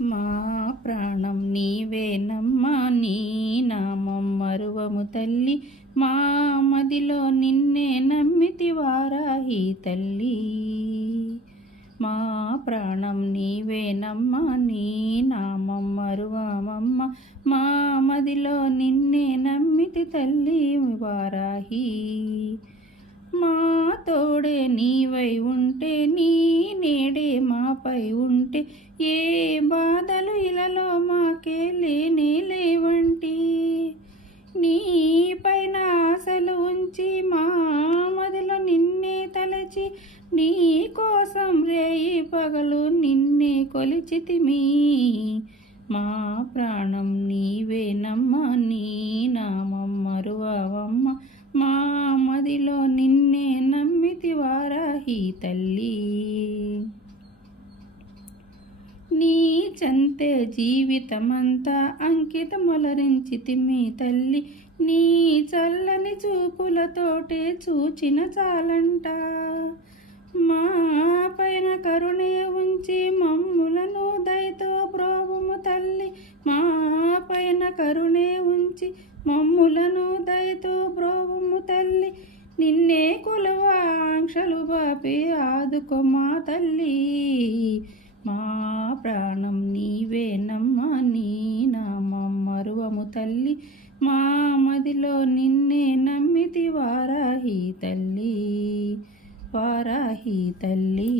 మా ప్రాణం నీవేనమ్మా నీ నామం మరువము తల్లి. మా మదిలో నిన్నే నమ్మితి వారాహి తల్లి. మా ప్రాణం నీవేనమ్మా నీ నామం మరువమమ్మ. మా మదిలో నిన్నే నమ్మితి తల్లి వారాహి మా తోడే నీవై ఉంటే నీ నీడే మాపై ఉంటే ఏ బాధలు ఇలలో మాకే లేనే లేవంటి? నీ పైన ఆశలు ఉంచి మా మదిలో నిన్నే తలచి నీ కోసం రేయి పగలు నిన్నే కొలిచితిమి మా ప్రాణం నీవేనమ్మ నీ నామం మరువవమ్మ. మా మదిలో నిన్నే నమ్మితి వారాహి తల్లి నీ చంతే జీవితమంతా అంకితమొలరించితిమి తల్లి. నీ చల్లని చూపులతోటే చూచిన చాలంట. మా పైన కరుణే ఉంచి మమ్ములను దయతో ప్రోభము తల్లి. మా పైన కరుణే ఉంచి మమ్ములను దయతో ప్రోభము తల్లి. నిన్నే కులవాంక్షలు బాపి ఆదుకో మా తల్లి. తల్లి మామదిలో నిన్నే నమ్మితి వారాహి తల్లి వారాహి తల్లి.